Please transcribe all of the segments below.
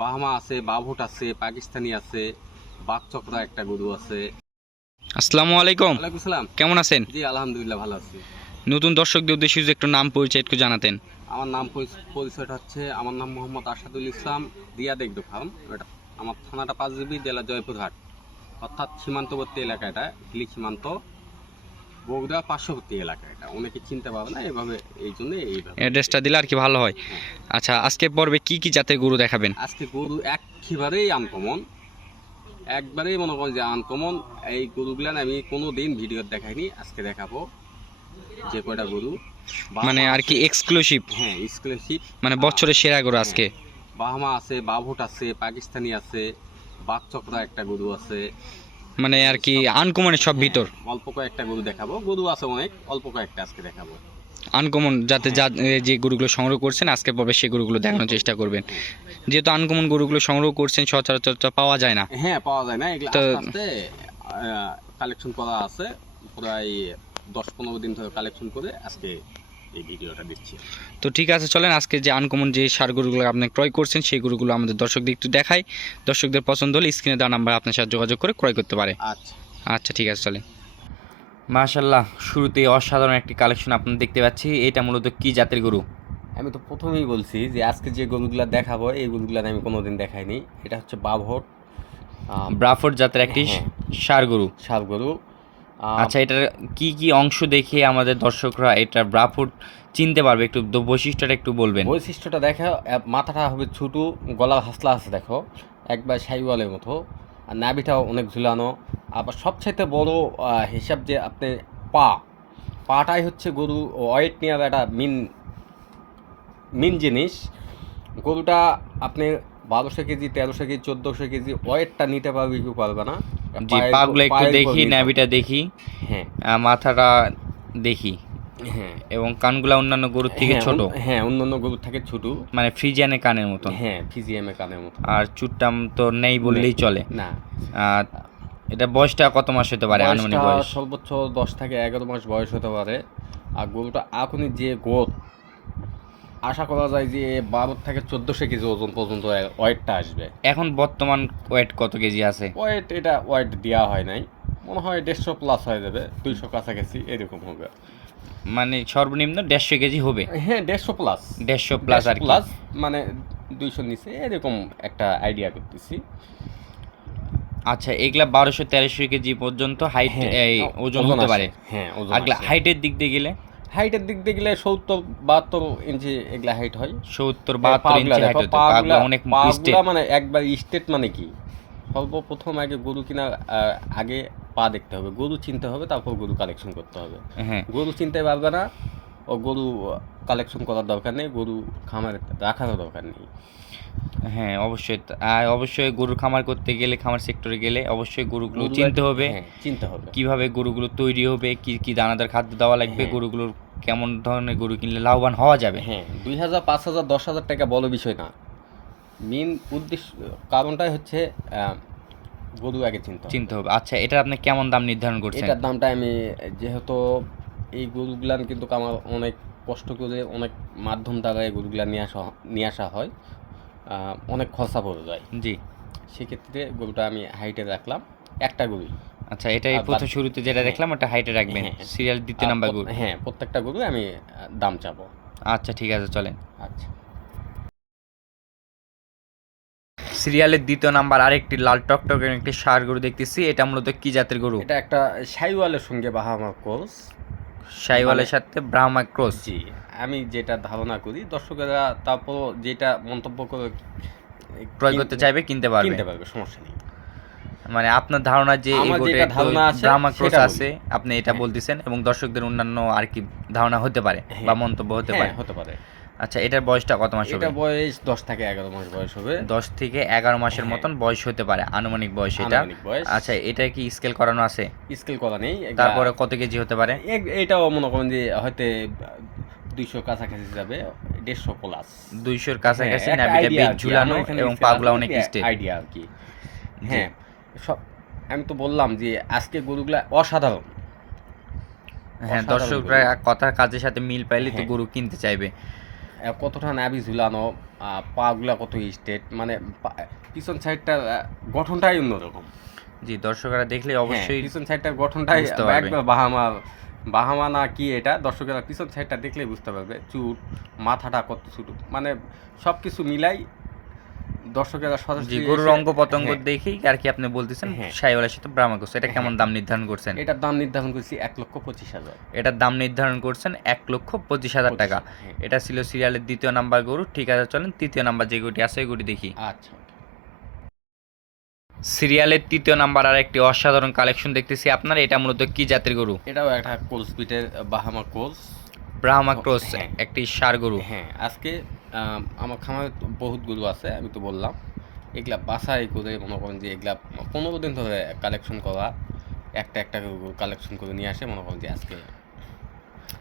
Bahama আছে বাভুট আছে পাকিস্তানি আছে বাঘচক্রা একটা গরু আছে। আসসালামু আলাইকুম। ওয়ালাইকুম সালাম। কেমন আছেন? জি আলহামদুলিল্লাহ ভালো আছি। নতুন দর্শকদের উদ্দেশ্যে যদি একটু নাম পরিচয় একটু জানাতেন। আমার নাম পরিচয়টা হচ্ছে আমার নাম মোহাম্মদ আসাদুল ইসলাম দিয়া দেখদো ফার্ম। এটা আমার থানাটা পাঁচ জিবি জেলা জয়পুরহাট। অর্থাৎ সীমান্তবর্তী এলাকা এটা হিলি সীমান্ত বগুড়া পার্শ্ববর্তী এলাকা এটা। অনেকে চিনতে পারবে না এভাবে এই জন্য এইভাবে। অ্যাড্রেসটা দিলে আর কি ভালো হয়। আচ্ছা আজকে পর্বে কি কি জাতের গরু দেখাবেন? আজকে গরু একেবারেই আনকমন একবারেই মনে করেন যে আনকমন এই গরুগুলো আমি কোনো দিন ভিডিও দেখাইনি আজকে দেখাবো যে কয়টা গরু। মানে আর কি এক্সক্লুসিভ হ্যাঁ স্কলারশিপ মানে বছরের সেরা গরু আজকে। বাহামা আছে বাভুট আছে পাকিস্তানি আছে বাঘচক্রা একটা গরু আছে। মানে আর কি আনকমনের সব ভিতর। হ্যাঁ, অল্প কয়েকটা গরু দেখাবো। গরু আছে অনেক অল্প কয়েকটা আজকে দেখাবো। আনকমন যাতে যা যে গরুগুলো সংগ্রহ করছেন আজকে পর্বে সেই গরুগুলো দেখানোর চেষ্টা করবেন। যেহেতু আনকমন গরুগুলো সংগ্রহ করছেন সচরাচর পাওয়া যায় না। হ্যাঁ পাওয়া যায় না। এগুলো আস্তে কালেকশন করা আছে। প্রায় দশ পনেরো দিন ধরে কালেকশন করে আজকে এই ভিডিওটা দিচ্ছি তো ঠিক আছে চলেন আজকে যে আনকমন যে সার গরুগুলো আপনি ক্রয় করছেন সেই গরুগুলো আমাদের দর্শকদের একটু দেখাই। দর্শকদের পছন্দ হলে স্ক্রিনে দেওয়া নাম্বার আপনার সাথে যোগাযোগ করে ক্রয় করতে পারে। আচ্ছা। আচ্ছা ঠিক আছে চলেন। মাশাল্লাহ শুরুতে অসাধারণ একটি কালেকশন আপনার দেখতে পাচ্ছি। এটা মূলত কি জাতের গরু? আমি তো প্রথমেই বলছি যে আজকে যে গরুগুলা দেখাবো এই গরুগুলা আমি কোনোদিন দেখাইনি। এটা হচ্ছে বাভট ব্রাফোর্ড জাতের একটি হ্যাঁ। সার গরু। শাল গরু। আচ্ছা এটার কি কি অংশ দেখে আমাদের দর্শকরা এটা ব্রাফুট চিনতে পারবে? একটু বৈশিষ্ট্যটা একটু বলবেন। বৈশিষ্ট্যটা দেখো মাথাটা হবে ছোটো গলার হাসলা আছে দেখো একবার সাইওয়ালের মতো আর নাভিটাও অনেক ঝুলানো। আবার সবচাইতে বড় হিসাব যে আপনি পা পাটাই হচ্ছে গরু ওয়েট নেওয়ার একটা মিন মিন জিনিস। গরুটা আপনি বারোশো কেজি তেরোশো কেজি চোদ্দোশো কেজি ওয়েটটা নিতে পারবে কি পারবে না। জি পাগুলো একটু দেখি নাভিটা দেখি। হ্যাঁ। মাথাটা দেখি। হ্যাঁ। এবং কানগুলা অন্যান্য গরুর থেকে হ্যাঁ, ছোট। হ্যাঁ অন্যান্য গরুর থেকে ছোট। মানে ফ্রিজিয়ানে কানের মতন। হ্যাঁ ফিজিএমে কানের মতো আর চুটটাম তো নেই বললেই চলে। না। আর এটা বয়সটা কত মাস হতে পারে? আনুমানিক বয়স। সর্বোচ্চ দশ থেকে এগারো মাস বয়স হতে পারে। আর গরুটা এখনই যে গোদ আশা করা যায় যে বারো থেকে চোদ্দোশো কেজি ওজন পর্যন্ত ওয়েটটা আসবে। এখন বর্তমান ওয়েট কত কেজি আছে? ওয়েট এটা ওয়েট দেওয়া হয় নাই। মনে হয় দেড়শো প্লাস হয়ে যাবে দুইশো কাছাকাছি এরকম হবে। মানে সর্বনিম্ন দেড়শো কেজি হবে? হ্যাঁ দেড়শো প্লাস দেড়শো প্লাস আর প্লাস মানে দুইশো নিচে এরকম একটা আইডিয়া করতেছি। আচ্ছা এগুলা বারোশো তেরোশো কেজি পর্যন্ত হাইট হ্যাঁ, ওজন হতে পারে। হ্যাঁ ওজন হাইটের দিক দিয়ে গেলে? হাইটের দিক দিয়ে গেলে সত্তর বাহাত্তর ইঞ্চি এগুলা হাইট হয়। সত্তর হ্যাঁ, বাহাত্তর ইঞ্চি হাইট পাগুলা অনেক পাগুলা মানে একবার স্টেট মানে কি? সর্বপ্রথম আগে গরু কিনা আগে পা দেখতে হবে। গরু চিনতে হবে তারপর গরু কালেকশন করতে হবে। হ্যাঁ। গরু চিনতে পারবে না ও গরু কালেকশন করার দরকার নেই গরু খামারে রাখারও দরকার নেই। হ্যাঁ অবশ্যই। আর অবশ্যই গরুর খামার করতে গেলে খামার সেক্টরে গেলে অবশ্যই গরুগুলো চিনতে হবে। হ্যাঁ, চিনতে হবে। কীভাবে গরুগুলো তৈরি হবে কি কি দানাদার খাদ্য দেওয়া লাগবে হ্যাঁ। গরুগুলোর কেমন ধরনের গরু কিনলে লাভবান হওয়া যাবে? হ্যাঁ দুই হাজার পাঁচ হাজার দশ হাজার টাকা বড় বিষয় না। মেন উদ্দেশ্য কারণটাই হচ্ছে গরু আগে চিনতে হবে। চিনতে হবে। আচ্ছা এটা আপনি কেমন দাম নির্ধারণ করছেন? এটার দামটা আমি যেহেতু এই গরুগুলান কিন্তু আমার অনেক কষ্ট করে অনেক মাধ্যম দ্বারা এই গরুগুলা নিয়ে আসা নিয়ে আসা হয়। অনেক খরচা পড়ে যায়। জি। সেক্ষেত্রে গরুটা আমি হাইটে রাখলাম একটা গরুই। আচ্ছা এটাই প্রথম শুরুতে যেটা হ্যাঁ। দেখলাম ওটা হাইটে রাখবেন। হ্যাঁ। সিরিয়াল দ্বিতীয় নাম্বার গরু। হ্যাঁ প্রত্যেকটা গরু আমি দাম চাবো। আচ্ছা ঠিক আছে চলেন। আচ্ছা। সিরিয়ালের দ্বিতীয় নাম্বার আরেকটি লাল টকটকের একটি সার গরু দেখতেছি। এটা মূলত কি জাতের গরু? এটা একটা সাইওয়ালের সঙ্গে বাহামা কোর্স। শাইওয়ালের সাথে ব্রাহ্মা ক্রস। জি। আমি যেটা ধারণা করি দর্শকেরা তারপর যেটা মন্তব্য করে ক্রয় করতে চাইবে কিনতে পারবে। কিনতে পারবে সমস্যা নেই। মানে আপনার ধারণা যে এই আছে, ক্রস আছে আপনি এটা হ্যাঁ। বলতেছেন এবং দর্শকদের অন্যান্য আর কি ধারণা হতে পারে হ্যাঁ। বা মন্তব্য হতে হ্যাঁ, পারে। হতে পারে। আচ্ছা এটার বয়সটা কত মাস হবে? এটা বয়স দশ থেকে এগারো মাস বয়স হবে। দশ থেকে এগারো মাসের হ্যাঁ। মতন বয়স হতে পারে আনুমানিক বয়স এটা। আচ্ছা এটা কি স্কেল করানো আছে? স্কেল করা নেই। তারপরে কত কেজি হতে পারে? এটাও মনে করেন যে হয়তো দুইশো কাছাকাছি যাবে দেড়শো প্লাস দুইশোর কাছাকাছি নাভিটা ঝুলানো এবং পাগুলা অনেক idea আর কি। হ্যাঁ সব আমি তো বললাম যে আজকে গরুগুলা অসাধারণ। হ্যাঁ দর্শকরা কথার কাজের সাথে মিল পাইলে তো হ্যাঁ। গরু কিনতে চাইবে। কতটা নাভি ঝুলানো পাগুলা কত স্টেট মানে পিছন সাইডটার আহ, গঠনটাই অন্যরকম। জি দর্শকরা দেখলে হ্যাঁ, অবশ্যই পিছন সাইডটার গঠনটাই একবার বাহামা বাহামা না কি এটা? দর্শকেরা পিছন সাইডটা দেখলেই বুঝতে পারবে। চুট মাথাটা কত ছোট। মানে সব কিছু মিলাই দর্শকেরা সরাসরি গরুর অঙ্গ পতঙ্গ হ্যাঁ, দেখেই আর কি আপনি বলতেছেন হ্যাঁ। সাইওয়ালের সাথে ব্রাহ্মা এটা কেমন দাম নির্ধারণ করছেন? এটার দাম নির্ধারণ করছি এক লক্ষ পঁচিশ হাজার। এটার দাম নির্ধারণ করছেন এক লক্ষ পঁচিশ হাজার টাকা। হ্যাঁ, এটা ছিল সিরিয়ালের দ্বিতীয় নাম্বার গরু। ঠিক আছে চলেন তৃতীয় নাম্বার যে গরুটি আছে ওই গরুটি দেখি। আচ্ছা। সিরিয়ালের তৃতীয় নাম্বার আর একটি অসাধারণ কালেকশন দেখতেছি। আপনার এটা মূলত কি জাতের গরু? এটাও একটা কোলস বিটের বাহামা কোলস। ব্রাহ্মা ক্রস হ্যাঁ। একটি সার গরু। হ্যাঁ আজকে আমার খামারে বহুত গরু আছে আমি তো বললাম। এগুলা বাসাই করে মনে করেন যে এগুলা পনেরো দিন ধরে কালেকশন করা একটা একটা কালেকশন করে নিয়ে আসে মনে করেন যে আজকে।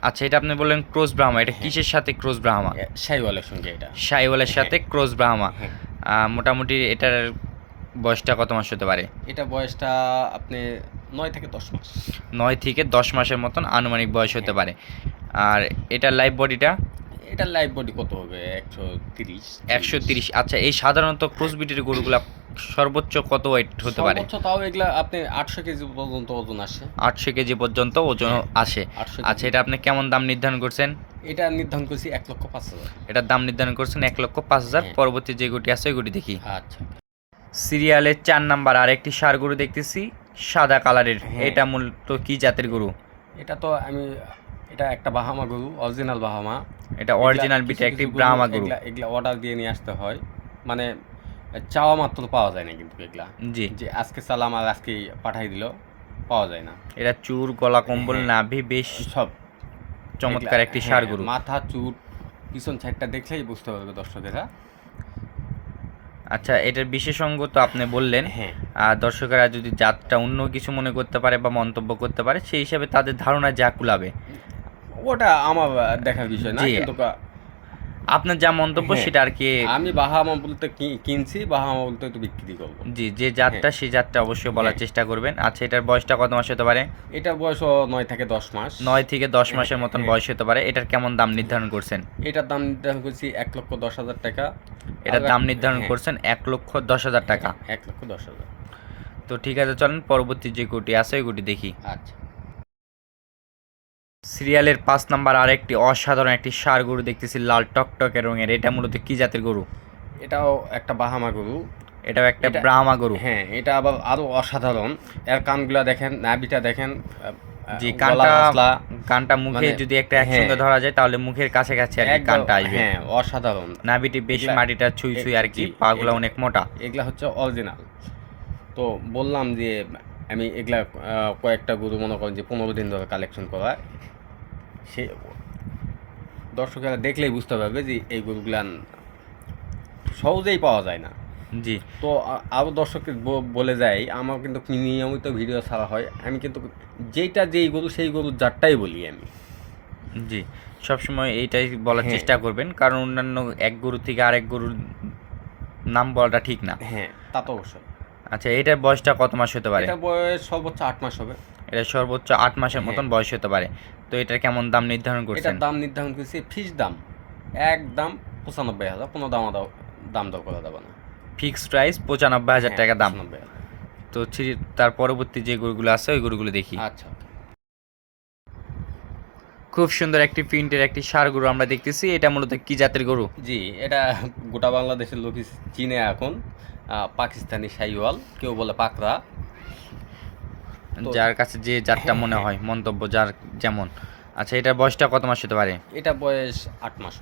আচ্ছা এটা আপনি বললেন ক্রস ব্রাহ্মা এটা হ্যাঁ। কিসের সাথে ক্রস ব্রাহ্মা শাইওয়ালের সঙ্গে এটা। সাইওয়ালের সাথে ক্রস ব্রাহ্মা হ্যাঁ। মোটামুটি এটার বয়সটা কত মাস হতে পারে? এটা বয়সটা আপনি নয় থেকে দশ মাস। নয় থেকে দশ মাসের মতন আনুমানিক বয়স হতে হ্যাঁ। পারে। আর এটার লাইফ বডিটা এটার লাইফ বডি কত হবে? একশো তিরিশ একশো তিরিশ। আচ্ছা এই সাধারণত ক্রস বিটের গরুগুলা সর্বোচ্চ কত ওয়েট হতে পারে? তাও এগুলা আপনি আটশো কেজি পর্যন্ত ওজন আসে। আটশো কেজি পর্যন্ত ওজন হ্যাঁ। আসে। আচ্ছা এটা আপনি কেমন দাম নির্ধারণ করছেন? এটা নির্ধারণ করছি এক লক্ষ পাঁচ হাজার। এটার দাম নির্ধারণ করছেন এক লক্ষ পাঁচ হাজার। হ্যাঁ। পরবর্তী যে গুটি আছে ওই গরুটি দেখি। আচ্ছা। সিরিয়ালের চার নাম্বার আর একটি সার গরু দেখতেছি সাদা কালারের। হ্যাঁ। এটা মূলত কি জাতের গরু? এটা তো আমি এটা একটা বাহামা গরু অরিজিনাল বাহামা। এটা অরিজিনাল বিটে একটি ব্রাহ্মা গরু। এগুলা অর্ডার দিয়ে নিয়ে আসতে হয়। মানে চাওয়া মাত্র পাওয়া যায় না কিন্তু এগুলা। জি। যে আজকে সালাম আর আজকে পাঠাই দিল পাওয়া যায় না। এটা চুর গলা কম্বল হ্যাঁ। নাভি বেশ সব। চমৎকার একটি হ্যাঁ, সার গরু। মাথা চুট পিছন সাইডটা দেখলেই বুঝতে পারবে দর্শকেরা। আচ্ছা এটার বিশেষজ্ঞ তো আপনি বললেন। হ্যাঁ। আর দর্শকেরা যদি জাতটা অন্য কিছু মনে করতে পারে বা মন্তব্য করতে পারে সেই হিসাবে তাদের ধারণা যা কুলাবে। ওটা আমার দেখার বিষয় না কিন্তু আপনার যা মন্তব্য হ্যাঁ। সেটা আর কি আমি বাহামা বলতে কি- কিনছি বাহামা বলতে একটু বিক্রি করব। জি যে জাতটা সেই জাতটা অবশ্যই বলার হ্যাঁ। চেষ্টা করবেন। আচ্ছা এটার বয়সটা কত মাস হতে পারে? এটার বয়স নয় থেকে দশ মাস। নয় থেকে দশ মাসের মতন হ্যাঁ। বয়স হতে পারে। এটার কেমন দাম নির্ধারণ করছেন? এটার দাম নির্ধারণ করছি এক লক্ষ দশ হাজার টাকা। এটার দাম নির্ধারণ হ্যাঁ, করছেন এক লক্ষ দশ হাজার টাকা। এক লক্ষ দশ হাজার। তো ঠিক আছে চলেন পরবর্তী যে গুটি আছে ওই গুটি দেখি। আচ্ছা। সিরিয়ালের পাঁচ নাম্বার আরেকটি অসাধারণ একটি সার গরু দেখতেছি লাল টকটকে রঙের। এটা মূলত কি জাতের গরু? এটাও একটা বাহামা গরু। এটাও একটা ব্রাহ্মা গরু। হ্যাঁ এটা আবার আরও অসাধারণ। এর কানগুলা দেখেন নাভিটা দেখেন জি কানটা কানটা মুখে মানে- যদি একটা একসঙ্গে হ্যাঁ। ধরা যায় তাহলে মুখের কাছে কাছে আর কানটা আসবে। হ্যাঁ অসাধারণ। নাভিটি বেশ মাটিটা ছুঁই ছুঁই আর কি পাগুলা অনেক মোটা। এগুলা হচ্ছে অরিজিনাল তো বললাম যে আমি এগুলা কয়েকটা গরু মনে করেন যে পনেরো দিন ধরে কালেকশন করা। সে দর্শকেরা দেখলেই বুঝতে পারবে যে এই গরুগুলান সহজেই পাওয়া যায় না। জি। তো আরও দর্শককে বলে যাই আমার কিন্তু নিয়মিত ভিডিও ছাড়া হয় আমি কিন্তু যেইটা যেই গরু সেই গরুর জাতটাই বলি আমি। জি সবসময় এইটাই বলার হ্যাঁ। চেষ্টা করবেন কারণ অন্যান্য এক গরু থেকে আরেক গরুর নাম বলাটা ঠিক না। হ্যাঁ তা তো অবশ্যই। আচ্ছা এটার বয়সটা কত মাস হতে পারে? এটা বয়স সর্বোচ্চ আট মাস হবে। এটা সর্বোচ্চ আট মাসের হ্যাঁ। মতন বয়স হতে পারে। তো এটার কেমন দাম নির্ধারণ করছেন? এটার দাম নির্ধারণ করেছি ফিস দাম। একদম পঁচানব্বই হাজার কোনো দাম দাও দাম দর করা যাবে না। ফিক্সড প্রাইস পঁচানব্বই হাজার হ্যাঁ, টাকা দাম। তো তার পরবর্তী যে গরুগুলো আছে ওই গরুগুলো দেখি। আচ্ছা খুব সুন্দর একটি প্রিন্টের একটি সার গরু আমরা দেখতেছি এটা মূলত কি জাতের গরু? জি এটা গোটা বাংলাদেশের লোক চিনে এখন পাকিস্তানি সাইওয়াল কেউ বলে পাকড়া। তো- যার কাছে যে জাতটা মনে হয়। মন্তব্য যার যেমন। আচ্ছা এটার বয়সটা কত মাস হতে পারে? এটা বয়স আট মাস।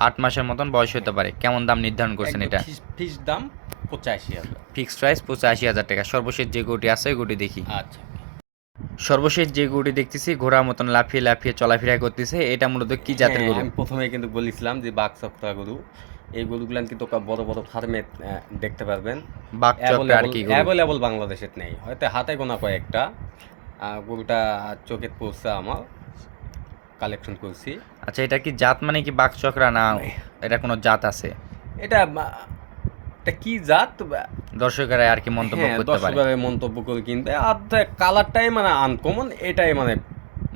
আট মাসের মতন বয়স হতে পারে। কেমন দাম নির্ধারণ করছেন এটা? ফিক্স দাম পঁচাশি হাজার। ফিক্সড প্রাইস পঁচাশি হাজার টাকা। সর্বশেষ যে গরুটি আছে ওই গরুটি দেখি। আচ্ছা। সর্বশেষ যে গরুটি দেখতেছি ঘোড়ার মতন লাফিয়ে লাফিয়ে চলাফেরা করতেছে। এটা মূলত কি জাতের হ্যাঁ, গরু? আমি প্রথমে কিন্তু বলেছিলাম যে বাঘ চক্রা গরু। এই গরুগুলান কিন্তু কা- বড় বড় ফার্মে দেখতে পারবেন। অ্যাভেলেবল বাংলাদেশে নেই। হয়তো হাতে গোনা কয়েকটা। গরুটা চোখে পড়ছে আমার। কালেকশন করছি। আচ্ছা এটা কি জাত মানে কি বাঘ চক্রা না এটা কোনো জাত আছে? এটা এটা কি জাত? দর্শকেরা আর কি মন্তব্য হ্যাঁ, করতে পারে। দর্শকেরা মন্তব্য করে কিনবে। আর কালারটাই মানে আনকমন এটাই মানে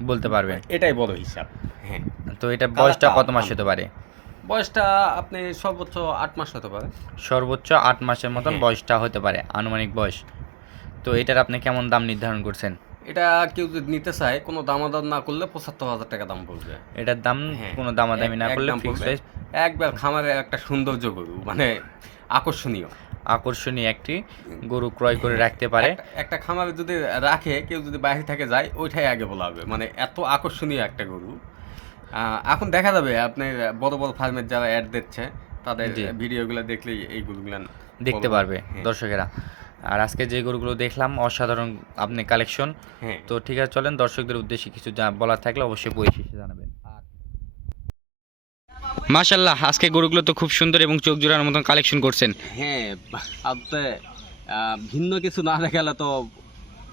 বলতে পারবে এটাই বড় হিসাব। হ্যাঁ। তো এটা বয়সটা কত মাস হতে পারে? বয়সটা আপনি সর্বোচ্চ আট মাস হতে পারে। সর্বোচ্চ আট মাসের মতন হ্যাঁ। বয়সটা হতে পারে আনুমানিক বয়স। তো এটার আপনি কেমন দাম নির্ধারণ করছেন? এটা কেউ যদি নিতে চায় কোনো দামাদাম না করলে পঁচাত্তর হাজার টাকা দাম পড়বে। এটার দাম হ্যাঁ, কোনো দামাদামি না করলে। একবার খামারের একটা সৌন্দর্য গরু মানে আকর্ষণীয়। আকর্ষণীয় একটি গরু ক্রয় করে রাখতে পারে। একটা- খামারে যদি রাখে কেউ যদি বাইরে থেকে যায় ওইটাই আগে বলা হবে। মানে এত আকর্ষণীয় একটা গরু। এখন দেখা যাবে আপনি বড় বড় ফার্মের যারা অ্যাড দিচ্ছে তাদের ভিডিওগুলো দেখলেই এই গরুগুলো দেখতে পারবে হ্যাঁ। দর্শকেরা। আর আজকে যে গরুগুলো দেখলাম অসাধারণ আপনি কালেকশন হ্যাঁ। তো ঠিক আছে চলেন দর্শকদের উদ্দেশ্যে কিছু যা- বলার থাকলে অবশ্যই পরিশেষে জানাবেন। মাশাল্লাহ আজকে গরুগুলো তো খুব সুন্দর এবং চোখ জোড়ার মতন কালেকশন করছেন। হ্যাঁ আপনি ভিন্ন কিছু না দেখালে তো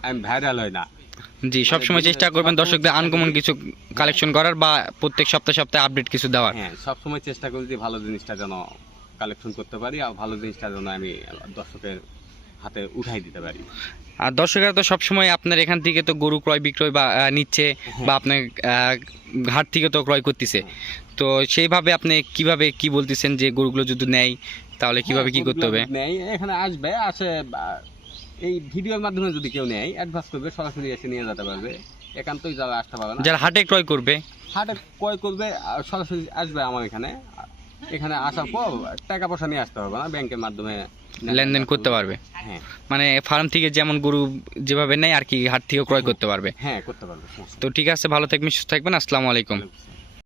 আমি ভাইরাল হয় না। জি সবসময় চেষ্টা করবেন দর্শকদের আনকমন কিছু কালেকশন করার বা প্রত্যেক সপ্তাহে সপ্তাহে আপডেট কিছু দেওয়ার। হ্যাঁ সবসময় চেষ্টা করি যে ভালো জিনিসটা যেন কালেকশন করতে পারি আর ভালো জিনিসটা যেন আমি দর্শকের হাতে উঠাই দিতে পারি। আর দর্শকরা তো সবসময় আপনার এখান থেকে তো গরু ক্রয় বিক্রয় বা নিচ্ছে বা আপনার ঘাট থেকে তো ক্রয় করতেছে। তো সেইভাবে আপনি কীভাবে কি বলতেছেন যে গরুগুলো যদি নেয় তাহলে কীভাবে কি হ্যাঁ, করতে হবে? এখানে আসবে আসে এই ভিডিওর মাধ্যমে যদি কেউ নেয় অ্যাডভান্স করবে সরাসরি এসে নিয়ে যেতে পারবে। একান্তই যারা আসতে পারবে না। যারা হাটে ক্রয় করবে। হাটে ক্রয় করবে আর সরাসরি আসবে আমার এখানে। এখানে আসার পর টাকা পয়সা নিয়ে আসতে হবে না ব্যাংকের মাধ্যমে লেনদেন করতে পারবে। হ্যাঁ। মানে ফার্ম থেকে যেমন গরু যেভাবে নেয় আর কি হাট থেকে ক্রয় করতে পারবে। হ্যাঁ করতে পারবে তো ঠিক আছে ভালো থাকবেন সুস্থ থাকবেন আসসালামু আলাইকুম।